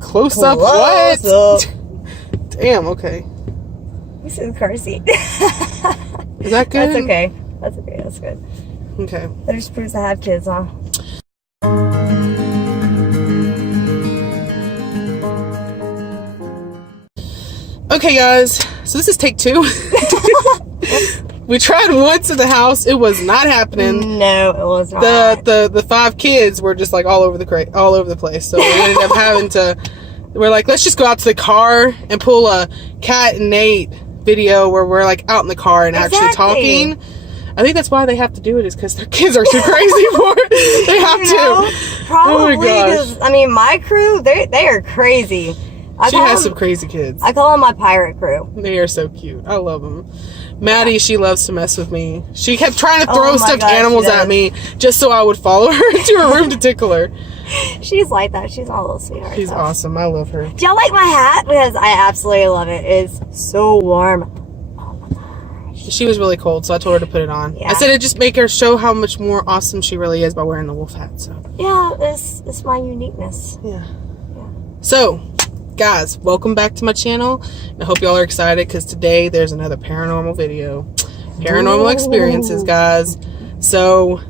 Close up what? Damn, okay. This is car seat. Is that good? That's okay. That's okay. That's good. Okay. That just proves I have kids, huh? Okay, guys. So this is take 2. We tried once at the house. It was not happening. No, it was not. The 5 kids were just like all over the place. So we ended up having to. We're like, let's just go out to the car and pull a Cat and Nate video where we're like out in the car and actually talking. I think that's why they have to do it, is because their kids are too crazy for it. They have to. Probably. Oh my gosh. I mean, my crew, they are crazy. She has some crazy kids. I call them my pirate crew. They are so cute. I love them. Maddie, she loves to mess with me. She kept trying to throw stuffed animals at me just so I would follow her to her room to tickle her. She's like that. She's all a little sweetheart. She's awesome. I love her. Do y'all like my hat? Because I absolutely love it. It's so warm. She was really cold, so I told her to put it on. Yeah. I said it'd just make her show how much more awesome she really is by wearing the wolf hat. So yeah, it's my uniqueness. Yeah. So, guys, welcome back to my channel. I hope y'all are excited because today there's another paranormal video. Paranormal Experiences, guys. So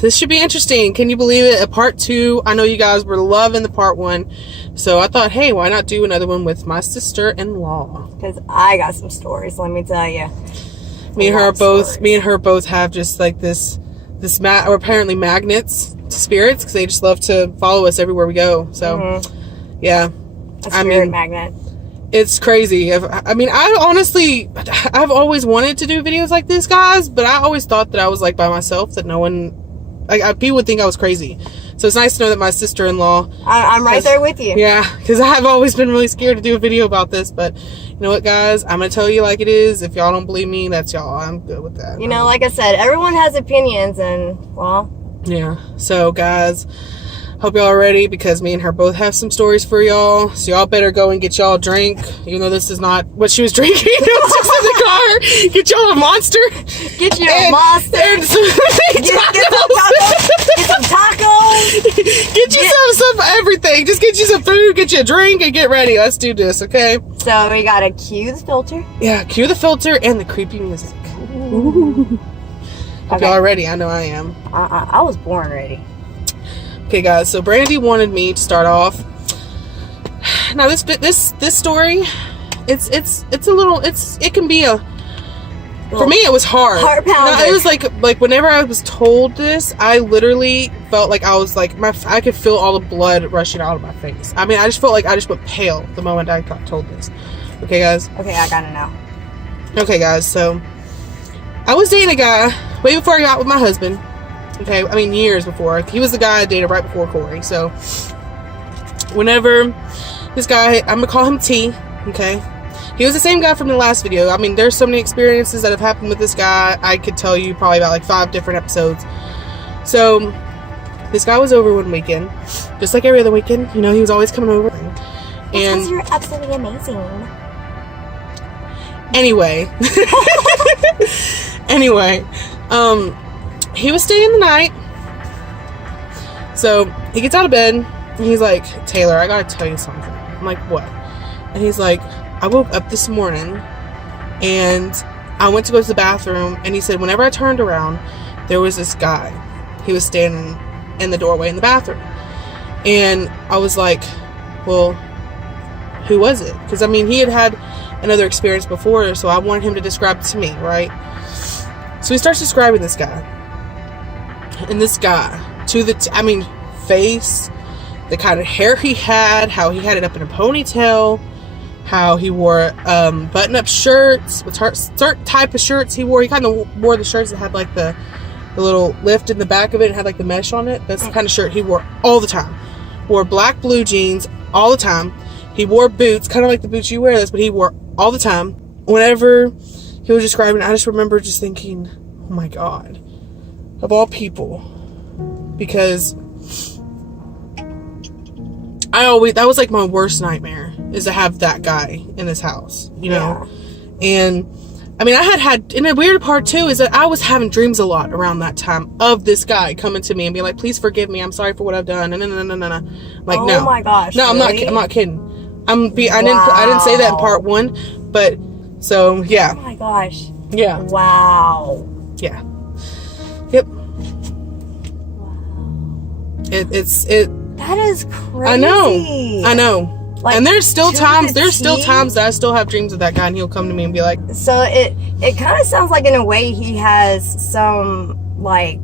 this should be interesting. Can you believe it? A part 2. I know you guys were loving the part 1. So I thought, hey, why not do another one with my sister-in-law? Because I got some stories, let me tell you. Me and her both have just like this or apparently magnets to spirits, because they just love to follow us everywhere we go. So yeah, a spirit magnet. It's crazy. I've always wanted to do videos like this, guys, but I always thought that I was like by myself, that no one, people would think I was crazy. So it's nice to know that my sister-in-law, I'm right there with you. Yeah, because I've always been really scared to do a video about this, but you know what, guys, I'm gonna tell you like it is. If y'all don't believe me, that's y'all. I'm good with that. You know, like I said, everyone has opinions, and well, yeah. So guys, hope y'all are ready, because me and her both have some stories for y'all. So y'all better go and get y'all a drink, even though this is not what she was drinking. It was just in the car. Get y'all a Monster. Get you a Monster. And get some tacos. Get you some everything. Just get you some food, get you a drink, and get ready. Let's do this, okay? So we gotta cue the filter. Yeah, cue the filter and the creepy music. Ooh. Hope y'all are ready. I know I am. I was born ready. Okay, guys, so Brandy wanted me to start off. Now this story, it can be a, for me it was hard. Heart pounder. It was like whenever I was told this, I literally felt like I was like I could feel all the blood rushing out of my face. I mean, I just felt like I just went pale the moment I got told this. Okay, guys. Okay, I gotta know. Okay, guys, so I was dating a guy way before I got with my husband. Okay, I mean years before. He was the guy I dated right before Corey. So whenever this guy, I'm gonna call him T, okay? He was the same guy from the last video. I mean, there's so many experiences that have happened with this guy. I could tell you probably about like 5 different episodes. So this guy was over one weekend, just like every other weekend. You know, he was always coming over. Because you're absolutely amazing. Anyway. He was staying the night. So he gets out of bed and he's like, Taylor, I gotta tell you something. I'm like, what? And he's like, I woke up this morning and I went to go to the bathroom, and he said whenever I turned around, there was this guy. He was standing in the doorway in the bathroom. And I was like, well, who was it? Because I mean, he had another experience before, so I wanted him to describe it to me, right? So he starts describing this guy. And this guy, to the face, the kind of hair he had, how he had it up in a ponytail, how he wore button-up shirts, with certain type of shirts he wore. He kind of wore the shirts that had like the little lift in the back of it and had like the mesh on it. That's the kind of shirt he wore all the time. Wore black blue jeans all the time. He wore boots, kind of like the boots you wear, that's what he wore all the time. Whenever he was describing, I just remember just thinking, oh my God. Of all people, because that was like my worst nightmare, is to have that guy in this house, you know. And I mean, I had, and the weird part too is that I was having dreams a lot around that time of this guy coming to me and being like, please forgive me. I'm sorry for what I've done. No. Like, oh no. my gosh. No, really? I'm not kidding. I didn't say that in part 1, but so, yeah. Oh my gosh. Yeah. Wow. Yeah. Yep. Wow. It. That is crazy. I know. Like, and there's still times that I still have dreams of that guy, and he'll come to me and be like, so it kind of sounds like in a way he has some like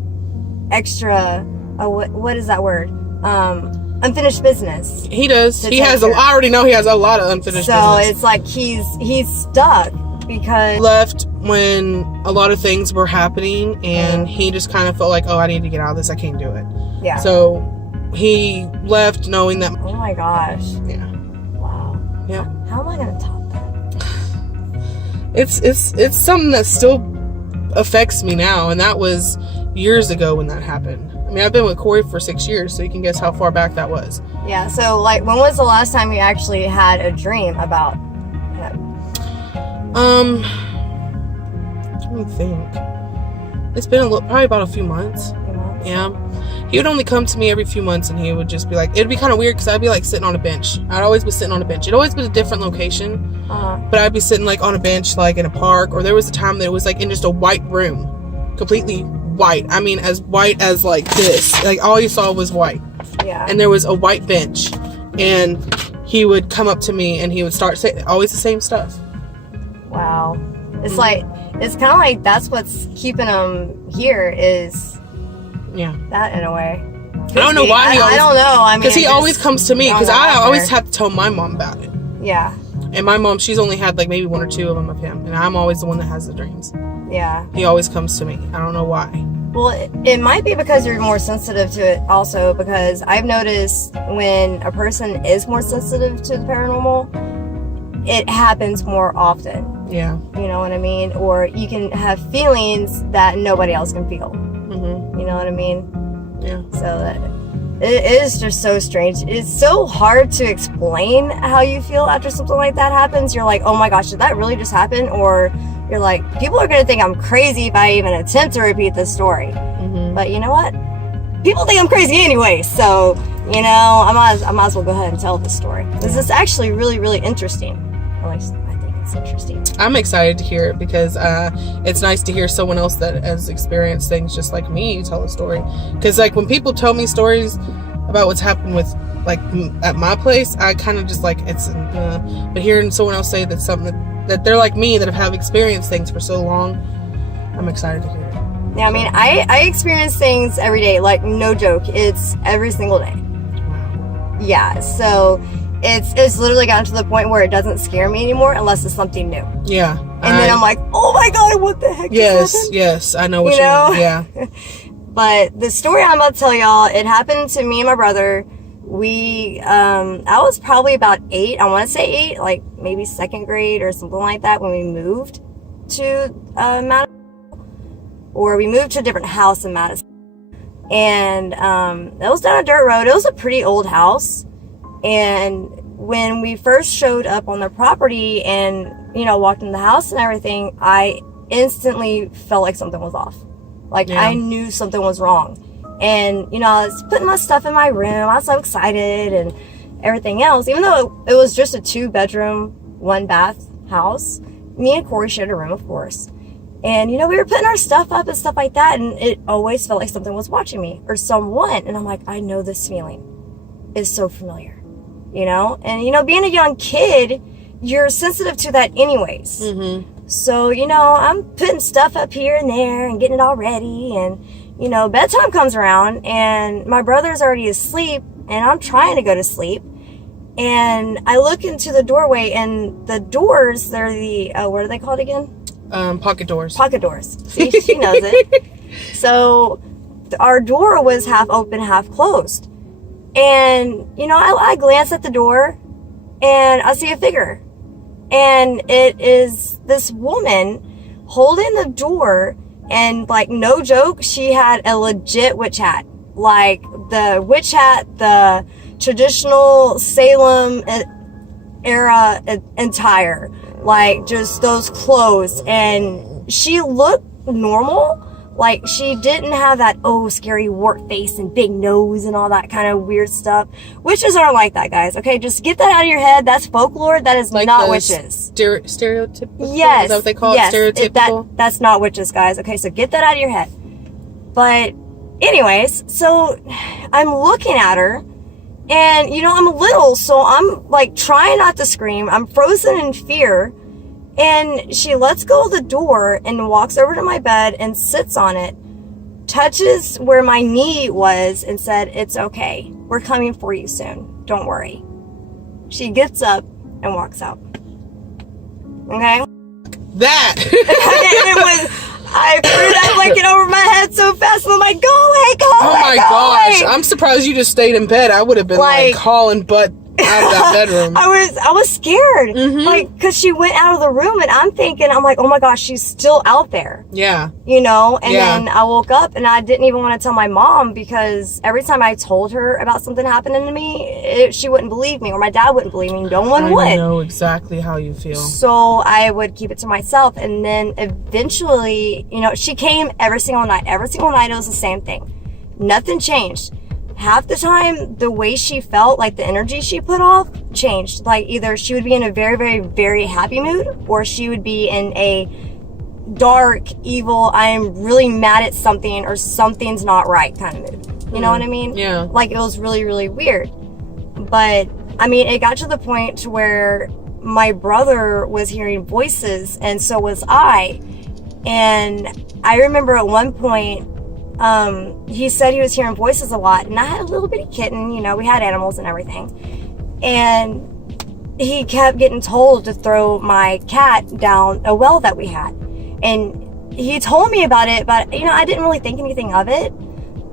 extra what is that word, unfinished business. He does. He has I already know he has a lot of unfinished business. So it's like he's stuck because left when a lot of things were happening, and he just kind of felt like, oh, I need to get out of this, I can't do it. Yeah. So he left knowing that. Oh my gosh. Yeah. Wow. Yeah. How am I gonna top that? It's something that still affects me now, and that was years ago when that happened. I mean, I've been with Corey for 6 years, so you can guess how far back that was. Yeah. So like, when was the last time you actually had a dream about him? Let me think. It's been probably about a few months. Yeah. He would only come to me every few months, and he would just be like, it'd be kind of weird because I'd be like sitting on a bench. I'd always be sitting on a bench. It'd always be a different location, but I'd be sitting like on a bench, like in a park, or there was a time that it was like in just a white room, completely white. I mean, as white as like this. Like all you saw was white. Yeah. And there was a white bench, and he would come up to me and he would start saying always the same stuff. Wow. It's like, it's kind of like that's what's keeping him here is that in a way. I don't know why I don't know. I mean, because he always comes to me because I always have. have to tell my mom about it. Yeah. And my mom, she's only had like maybe 1 or 2 of them of him, and I'm always the one that has the dreams. Yeah. He always comes to me. I don't know why. Well, it might be because you're more sensitive to it also, because I've noticed when a person is more sensitive to the paranormal, it happens more often. Yeah. You know what I mean? Or you can have feelings that nobody else can feel. Mm-hmm. You know what I mean? Yeah. So that it is just so strange. It's so hard to explain how you feel after something like that happens. You're like, oh my gosh, did that really just happen? Or you're like, people are going to think I'm crazy if I even attempt to repeat this story. Mm-hmm. But you know what? People think I'm crazy anyway. So, you know, I might as well go ahead and tell this story. This is actually really, really interesting. At least I think it's interesting. I'm excited to hear it because it's nice to hear someone else that has experienced things just like me tell a story. Because like when people tell me stories about what's happened with like at my place, I kind of just like it's. But hearing someone else say that's something that they're like me that have experienced things for so long, I'm excited to hear it. Yeah, I mean, I experience things every day. Like no joke, it's every single day. Wow. Yeah, so. It's literally gotten to the point where it doesn't scare me anymore unless it's something new. Yeah. And then I'm like, oh my god, what the heck just happened? Yes, I know what you mean. Yeah. But the story I'm about to tell y'all, it happened to me and my brother. I was probably about 8, I want to say 8, like maybe 2nd grade or something like that when we moved to Madison. Or we moved to a different house in Madison. And it was down a dirt road. It was a pretty old house. And when we first showed up on the property and, you know, walked in the house and everything, I instantly felt like something was off. Like, I knew something was wrong. And, you know, I was putting my stuff in my room. I was so excited and everything else. Even though it was just a 2-bedroom, 1-bath house, me and Corey shared a room, of course. And, you know, we were putting our stuff up and stuff like that. And it always felt like something was watching me or someone. And I'm like, I know this feeling. It's so familiar. You know, and, you know, being a young kid, you're sensitive to that anyways. Mm-hmm. So, you know, I'm putting stuff up here and there and getting it all ready. And, you know, bedtime comes around and my brother's already asleep and I'm trying to go to sleep. And I look into the doorway and the doors, they're the, what are they called again? Pocket doors. Pocket doors. See, she knows it. So our door was half open, half closed. And, you know, I glance at the door and I see a figure. And it is this woman holding the door. And, like, no joke, she had a legit witch hat. Like, the witch hat, the traditional Salem era attire. like just those clothes, and she looked normal. Like, she didn't have that, scary wart face and big nose and all that kind of weird stuff. Witches aren't like that, guys. Okay, just get that out of your head. That's folklore. That is like not witches. Stereotypical? Yes. Is that what they call it? Stereotypical? That's not witches, guys. Okay, so get that out of your head. But anyways, so I'm looking at her, and, I'm little, so I'm, like, trying not to scream. I'm frozen in fear. And she lets go of the door and walks over to my bed and sits on it, touches where my knee was, and said, "It's okay. We're coming for you soon. Don't worry." She gets up and walks out. Okay? That! I threw that blanket over my head so fast, and I'm like, "Go away, go away, oh my go gosh. away." I'm surprised you just stayed in bed. I would have been like calling butt out of that bedroom. I was scared. Like, cause she went out of the room, and I'm like, oh my gosh, she's still out there. Yeah. And then I woke up, and I didn't even want to tell my mom, because every time I told her about something happening to me, she wouldn't believe me, or my dad wouldn't believe me. No one would. I know exactly how you feel. So I would keep it to myself, and then eventually, she came every single night. Every single night it was the same thing. Nothing changed. Half the time, the way she felt, like the energy she put off, changed. Like, either she would be in a very, very, very happy mood, or she would be in a dark, evil, I'm really mad at something, or something's not right kind of mood. You know what I mean? Yeah. Like, it was really, really weird. But, I mean, it got to the point to where my brother was hearing voices, and so was I. And I remember at one point, he said he was hearing voices a lot, and I had a little bitty kitten, we had animals and everything, and he kept getting told to throw my cat down a well that we had, and he told me about it, but I didn't really think anything of it.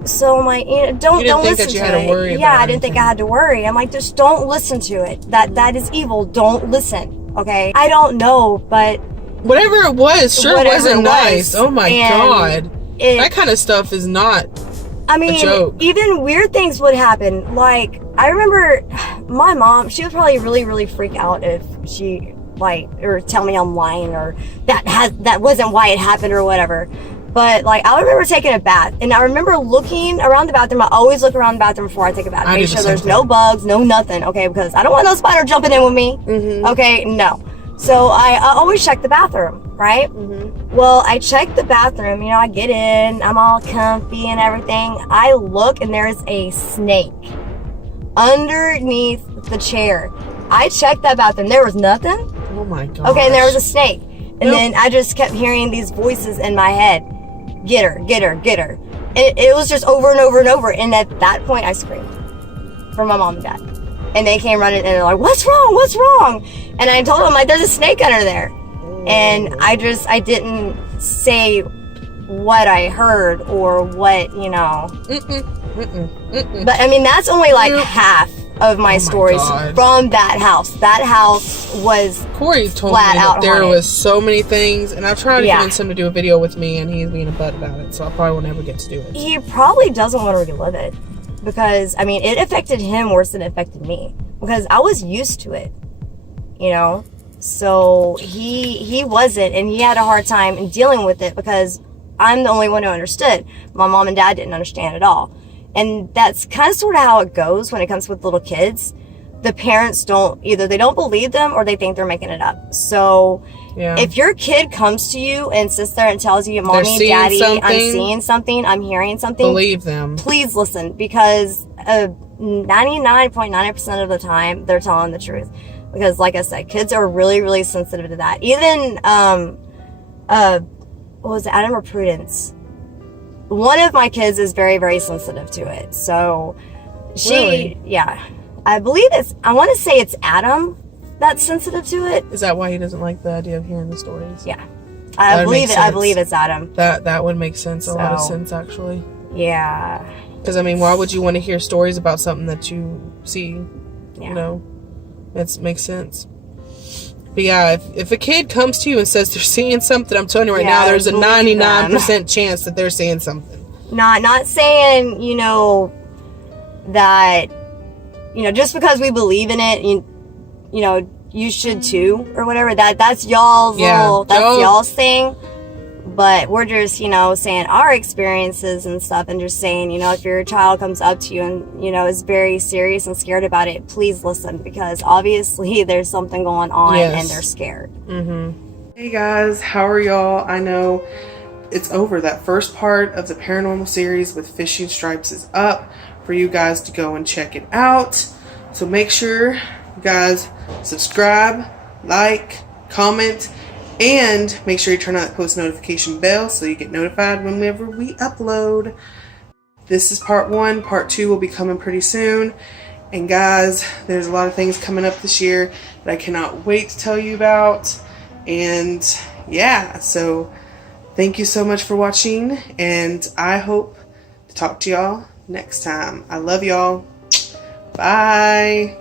So I'm like, don't listen to it. Yeah, I didn't think I had to worry. I'm like, just don't listen to it. That is evil. Don't listen. Okay, I don't know, but whatever it was, sure wasn't nice. Oh my god. That kind of stuff is not a joke. Even weird things would happen. Like, I remember my mom, she would probably really, really freak out if she, or tell me I'm lying, or that wasn't why it happened, or whatever. But, I remember taking a bath, and I remember looking around the bathroom. I always look around the bathroom before I take a bath. Make sure there's no bugs, no nothing, okay? Because I don't want no spider jumping in with me. Okay, no. So I always check the bathroom, right? Well, I check the bathroom, I get in, I'm all comfy and everything. I look, and there's a snake underneath the chair. I checked that bathroom. There was nothing. Oh my god. Okay, and there was a snake. And then I just kept hearing these voices in my head. Get her, get her, get her. And it was just over and over and over. And at that point, I screamed for my mom and dad. And they came running, and they're like, "What's wrong? What's wrong?" And I told them, there's a snake under there. And I didn't say what I heard, or what, But, that's only half of my stories from that house. That house was Corey told flat me out that there haunted. was so many things, and I've tried to convince him to do a video with me, and he's being a butt about it, so I probably will never get to do it. He probably doesn't want to relive it, because, it affected him worse than it affected me, because I was used to it, So he wasn't, and he had a hard time in dealing with it, because I'm the only one who understood. My mom and dad didn't understand at all. And that's kind of sort of how it goes when it comes with little kids. The parents either they don't believe them, or they think they're making it up. So if your kid comes to you and sits there and tells you, "Mommy, Daddy, I'm seeing something, I'm hearing something," believe them. Please listen, because 99.9% of the time they're telling the truth. Because, like I said, kids are really, really sensitive to that. Even, what was it, Adam or Prudence? One of my kids is very, very sensitive to it. So, I believe I want to say it's Adam that's sensitive to it. Is that why he doesn't like the idea of hearing the stories? Yeah. I believe it's Adam. That would make sense. A lot of sense, actually. Yeah. Because, why would you want to hear stories about something that you see? Yeah. It makes sense. But yeah, if a kid comes to you and says they're seeing something, I'm telling you right now, there's a 99% chance that they're seeing something. Not saying, that, just because we believe in it, you should too, or whatever. That's y'all's Yeah, that's y'all's thing. But we're just, you know, saying our experiences and stuff, and just saying, you know, if your child comes up to you and, you know, is very serious and scared about it, please listen, because obviously there's something going on and they're scared. Hey guys, how are y'all? I know it's over. That first part of the paranormal series with Fishing Stripes is up for you guys to go and check it out. So make sure you guys subscribe, like, comment, and make sure you turn on that post notification bell so you get notified whenever we upload. This is part 1. Part 2 will be coming pretty soon. And guys, there's a lot of things coming up this year that I cannot wait to tell you about. And yeah, so thank you so much for watching, and I hope to talk to y'all next time. I love y'all. Bye.